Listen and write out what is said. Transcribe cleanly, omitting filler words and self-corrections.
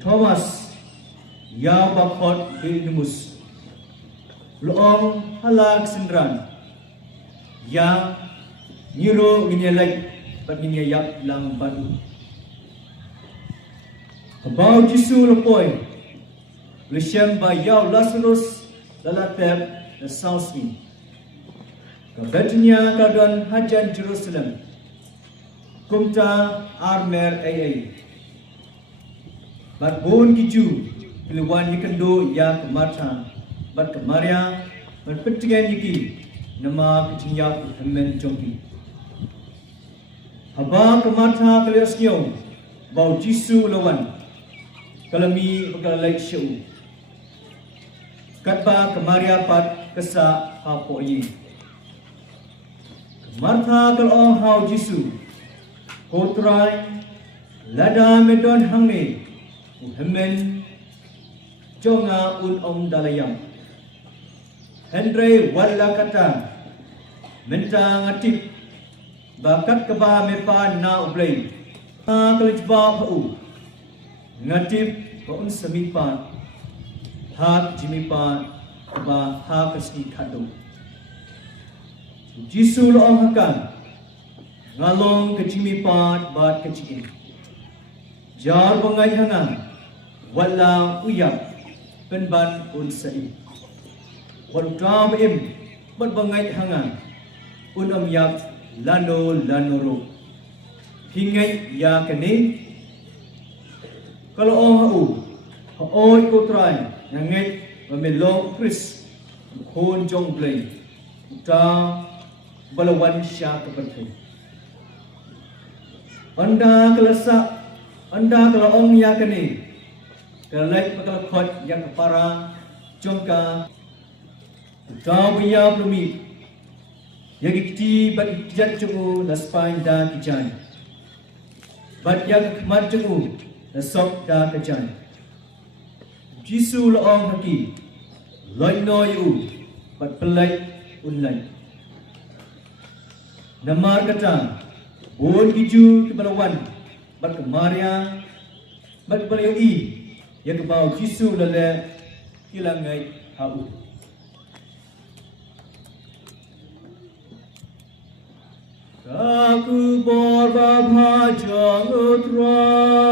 Thomas ya bakot ilmus loong halak sendran ya nyiro nginyelek pat nginyayap lang batu abau Jisu lepoi Lishem ba yau Lazarus lalatep the south me kabetnya kadon hajan Jerusalem kumta armer ai bat bon kiju piluan yikendo ya kemarta bat kemaria bat petigan yiki nama kecinyap hemen jongki haba kemarta kaliasnyo bau Jisu lawan kalami bekalai syau katba kemaria pat kesa hapo yi kemarta kalong hau Jisu kotrai lada medon hangne hemen jonga un dalayam Andre wala kata mentang atip bakat keba mepa na ublay kalijba pau ngatip paun semipa hak jimipa keba hak kesni kado Jisu loong hakan ngalong ke jimipa bat kecil jar bangai hangan wala uyap Pynban un sai wadam im bat bangai hangan un yap lanoro hingai ya kene kalau oi ko try Ngeit melong Chris khon jong blay ta balawan sya kepertai anda kelasa anda kalau ya kene kalai bakal khot yang kepara jongka tau biya plumi yang ikti bat ikjat jungu naspain da kijan bat yang kemat jungu nasok da kijan Jisu loong haki loy noyu bat pelai unlai namar kata bon kiju kebalawan bat kemaria bat balioi yang kebau Jisu lele kilang Ngeit hau aku borba bhajang utrai